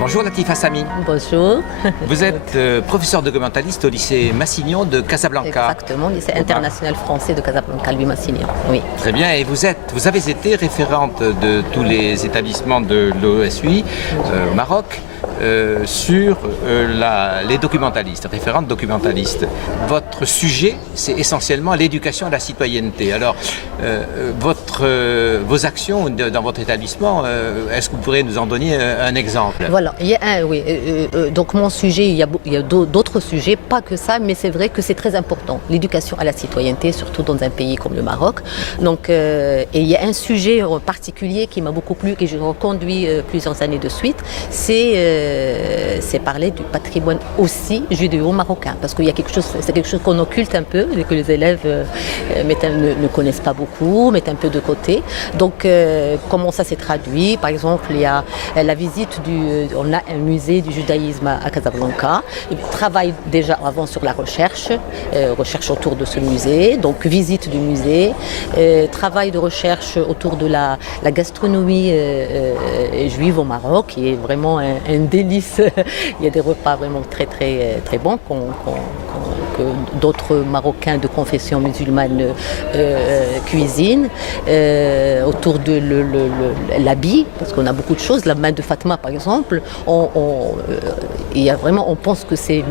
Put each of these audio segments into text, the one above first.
Bonjour Latifa Sami. Bonjour. Vous êtes professeur documentaliste au lycée Massignon de Casablanca. Exactement, lycée international français de Casablanca, Louis Massignon. Oui. Très bien, et vous avez été référente de tous les établissements de l'OSUI au Maroc sur les documentalistes, référente documentaliste. Votre sujet, c'est essentiellement l'éducation à la citoyenneté. Alors, vos actions dans votre établissement, est-ce que vous pourriez nous en donner un exemple? Voilà, donc mon sujet, il y a d'autres sujets, pas que ça, mais c'est vrai que c'est très important, l'éducation à la citoyenneté, surtout dans un pays comme le Maroc. Donc, et il y a un sujet en particulier qui m'a beaucoup plu, que je reconduis plusieurs années de suite, c'est parler du patrimoine aussi judéo-marocain, parce qu'il y a c'est quelque chose qu'on occulte un peu, et que les élèves ne connaissent pas beaucoup, mettent un peu de côté. Donc, comment ça s'est traduit? Par exemple, il y a la visite on a un musée du judaïsme à Casablanca. Il travaille déjà avant sur la recherche autour de ce musée, donc visite du musée, travail de recherche autour de la gastronomie juive au Maroc, qui est vraiment un délice. Il y a des repas vraiment très très très bons que d'autres Marocains de confession musulmane cuisinent, autour de l'habit, parce qu'on a beaucoup de choses. La main de Fatma, par exemple, on pense que c'est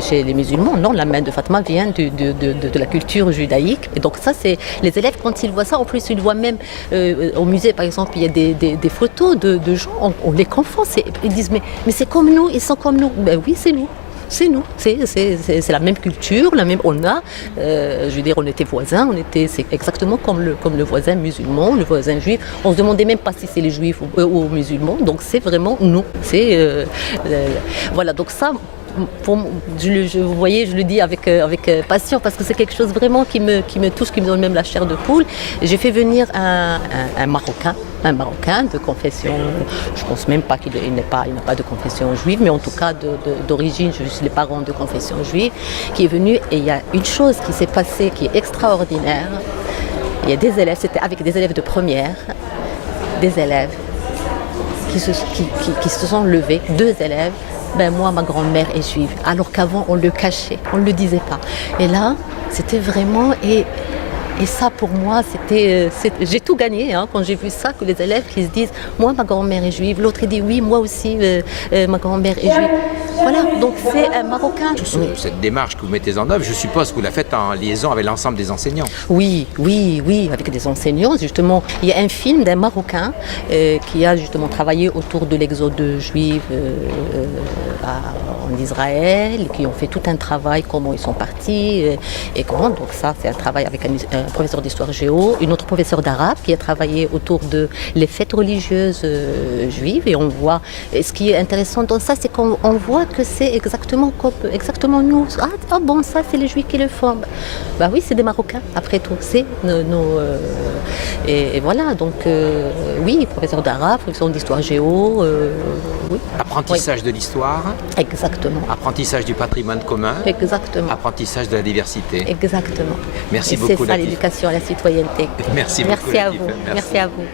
chez les musulmans. Non, la main de Fatma vient de la culture judaïque. Et donc ça, c'est les élèves, quand ils voient ça, en plus ils voient même au musée, par exemple, il y a des photos de gens, on les confond. Ils disent mais c'est comme nous, ils sont comme nous. Ben oui, c'est nous. C'est nous, c'est la même culture, je veux dire, on était voisins, c'est exactement comme le voisin musulman, le voisin juif. On se demandait même pas si c'est les juifs ou musulmans, donc c'est vraiment nous. Voilà, donc ça. Vous voyez, je le dis avec passion, parce que c'est quelque chose vraiment qui me touche, qui me donne même la chair de poule. J'ai fait venir un Marocain de confession, je pense même pas qu'il n'a pas de confession juive, mais en tout cas d'origine, je suis les parents de confession juive, qui est venu, et il y a une chose qui s'est passée qui est extraordinaire. Il y a des élèves, c'était avec des élèves de première, des élèves qui se sont levés, 2 élèves. Ben moi, ma grand-mère est juive, alors qu'avant on le cachait, on ne le disait pas. Et là, c'était vraiment... Et ça, pour moi, j'ai tout gagné quand j'ai vu ça, que les élèves qui se disent « Moi, ma grand-mère est juive », l'autre dit « Oui, moi aussi, ma grand-mère est juive ». Voilà, donc c'est un Marocain. Cette démarche que vous mettez en œuvre, je suppose que vous la faites en liaison avec l'ensemble des enseignants. Oui, avec des enseignants. Justement, il y a un film d'un Marocain qui a justement travaillé autour de l'exode juif en Israël, qui ont fait tout un travail, comment ils sont partis et comment. Donc ça, c'est un travail avec un professeur d'histoire géo, une autre professeure d'arabe qui a travaillé autour de les fêtes religieuses juives. Et on voit, et ce qui est intéressant dans ça, c'est qu'on voit que c'est exactement nous. Ah bon, ça c'est les juifs qui le font. Bah oui, c'est des Marocains, après tout. C'est et voilà, donc oui, professeur d'arabe, professeur d'histoire géo, oui. Apprentissage de l'histoire. Exactement. Apprentissage du patrimoine commun. Exactement. Apprentissage de la diversité. Exactement. Merci beaucoup. C'est ça l'éducation à la citoyenneté. Merci beaucoup. Merci à vous. Merci à vous.